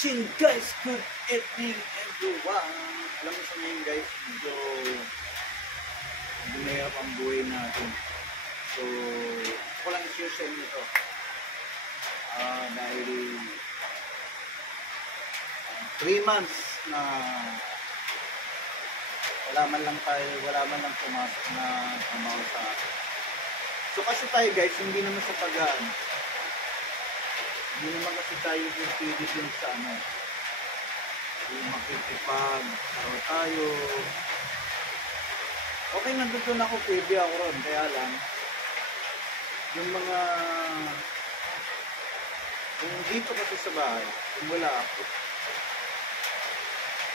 watching guys. Good evening everyone. Alam mo sa ngayon guys, medyo mahirap ang buhay natin. So, ako lang i-share sa inyo ito. Dahil 3 months na wala man lang pumasok na amount sa akin. So kasi tayo guys, hindi naman sa pagaan. Hindi naman kasi tayo yung pwede dun sa ano. Yung makikipag, araw tayo. Okay, nandun ako, pwede ako ron. Kaya lang, yung mga, yung dito kasi sa bahay, kung wala ako,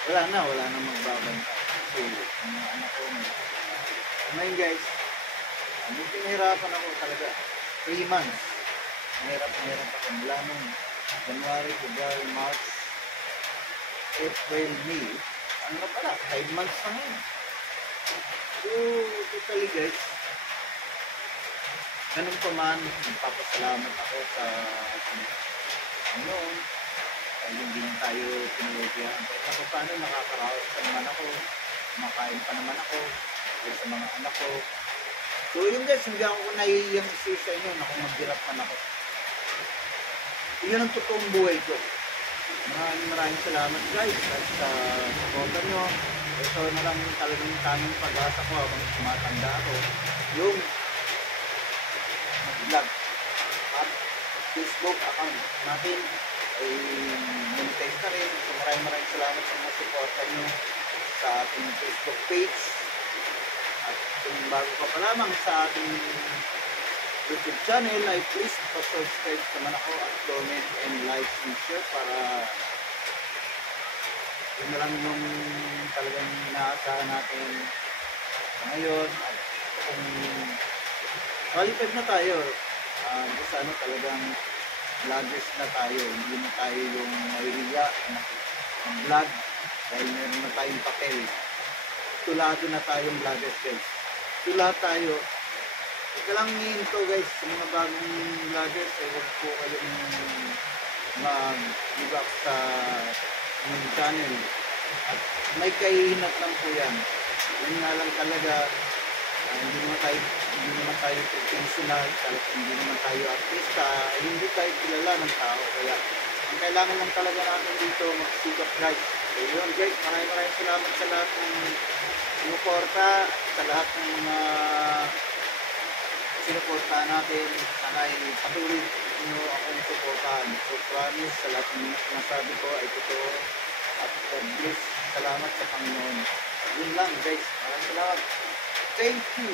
wala na magbabantay. Kasi, yung mga anak ko, ngayon guys, medyo nahirapan ako talaga. 3 months. Nahirap ako mula nung January, February, March, April, May. Ano na pala? 5 months na ngayon. So, totally guys, ganun pa man, nagpapasalamat ako sa Panginoon. Dahil hindi na tayo pinulogyan. Kahit na paano nakakaraos pa naman ako, kumakain pa naman ako, sa mga anak ko. So yun guys, hindi ako nahihiyang isi sa inyo na kung maghirap man ako. Yun ang totoong buhay ko. Maraming salamat guys at sa supportan nyo. Ito na lang talagang tanging pag-asa ko habang tumatanda ako. Yung mag-vlog at Facebook account natin ay monetize na rin. So maraming salamat sa mga supportan nyo sa ating Facebook page. At kung bago ka pa lamang sa ating YouTube channel ay please pa-subscribe naman ako at comment and like and share para yun na lang yung talagang inaasahan natin ngayon. At kung qualified na tayo, kasi ano talagang vloggers na tayo, hindi na tayo yung mahihiya ng vlog dahil meron na tayong papel. Tulado na tayong vloggers guys. Tulad tayo. Ika lang hinto guys sa mga bagong vloggers ay huwag po kayong mag-give up sa yung channel. At may kahihinat lang po yan. Yun nga lang talaga hindi naman tayo professional, hindi naman tayo artista, hindi tayo kilala ng tao. Kaya ang kailangan lang talaga natin dito magsikap guys. So yun guys, maraming salamat sa lahat ng sinuporta, sa lahat ng mga sinuporta natin. Sana ay patuloy nyo akong suportahan. So promise, sa lahat ng sinasabi ko ay totoo. At God bless. Salamat sa Panginoon. Yun lang guys, maraming salamat. Thank you.